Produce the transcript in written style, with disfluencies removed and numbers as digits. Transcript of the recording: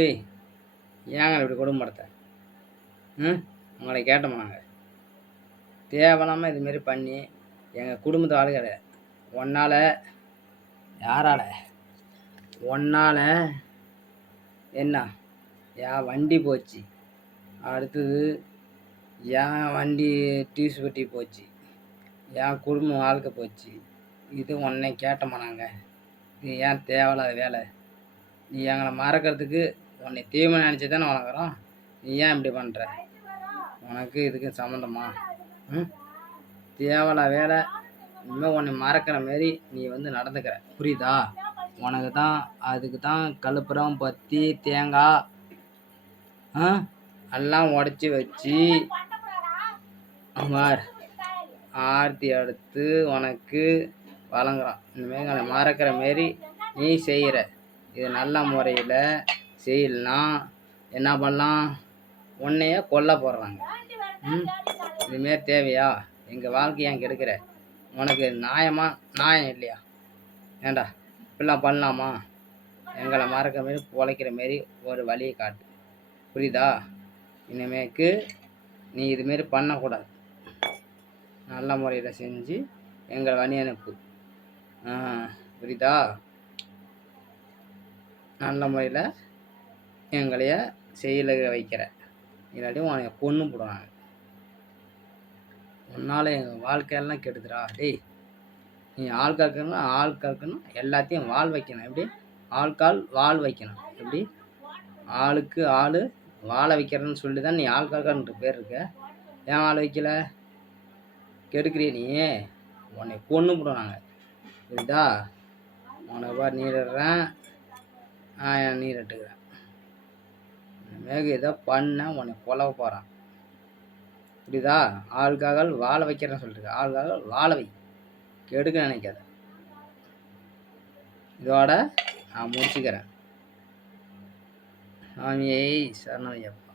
ஏய், ஏங்க இப்படி குடும்பத்தை உங்களை கேட்டோமா நாங்கள்? தேவையில்லாமல் இதுமாரி பண்ணி எங்கள் குடும்பத்தை ஆளு கிடையாது. ஒன்னால் யாரால ஒன்னால் என்ன என் வண்டி போச்சு, அடுத்தது என் வண்டி டியூஸ் பெட்டி போச்சு, என் குடும்பம் வாழ்க்கை போச்சு. இது உன்னை கேட்டோமா நாங்கள்? இது ஏன் தேவையில்லாத வேலை? நீ எங்களை மறக்கிறதுக்கு உன்னை தீமை நினச்சி தானே வளர்க்குறோம். நீ ஏன் இப்படி பண்ணுற? உனக்கு இதுக்கு சம்மந்தமா? தேவையில்ல வேலை. இனிமேல் உன்னை மறக்கிற மாரி நீ நடந்துக்கிற, புரியுதா? உனக்கு தான் அதுக்கு தான் கழுப்புறம் பத்தி தேங்காய் எல்லாம் உடச்சி வச்சு ஆர்த்தி எடுத்து உனக்கு வழங்குறான். இனிமேல் அதை மறக்கிற மாரி நீ செய்கிற. இது நல்ல முறையில் செய்யலனா என்ன பண்ணலாம்? உன்னையே கொல்ல போடுறாங்க. இதுமாரி தேவையா? எங்கள் வாழ்க்கையை ஏன் கெடுக்கிற? உனக்கு நியாயம் இல்லையா? ஏண்டா இப்படிலாம் பண்ணலாமா? எங்களை மறக்கிற மாரி பொழைக்கிற மாரி ஒரு வழியை காட்டு, புரியுதா? இனிமேக்கு நீ இதுமாரி பண்ணக்கூடாது. நல்ல முறையில் செஞ்சு எங்களை வழி அனுப்பு, புரியுதா? நல்ல முறையில் எங்களைய செயல வைக்கிற, இல்லாட்டி உன்னை கொன்று போடுவாங்க. உன்னால் எங்கள் வாழ்க்கையெல்லாம் கெடுதுடா. டேய், நீ ஆள் கற்கணும் எல்லாத்தையும் வாழ் வைக்கணும். எப்படி ஆள்கால் வாழ் வைக்கணும்? எப்படி ஆளுக்கு ஆள் வாழ வைக்கிறேன்னு சொல்லி தான் நீ ஆள் கற்கன்ற பேர் இருக்க. ஏன் வாழ வைக்கல? கெடுக்கிறிய நீ, உன்னை கொன்று போடுவாங்க, புரியுதா? உனக்கு நீரிடுறேன், நான் நீரிட்டுக்கிறேன். மேக ஏதோ பண்ண உன்னை கொல்ல போகிறான், புரியுதா? ஆளுக்காக வாழ வைக்கிறேன்னு சொல்லிட்டு ஆளுக்காக வாழ வை, கெடுக்க நினைக்காத. இதோட நான் முடிச்சுக்கிறேன். சாமியை சரணமையப்பா.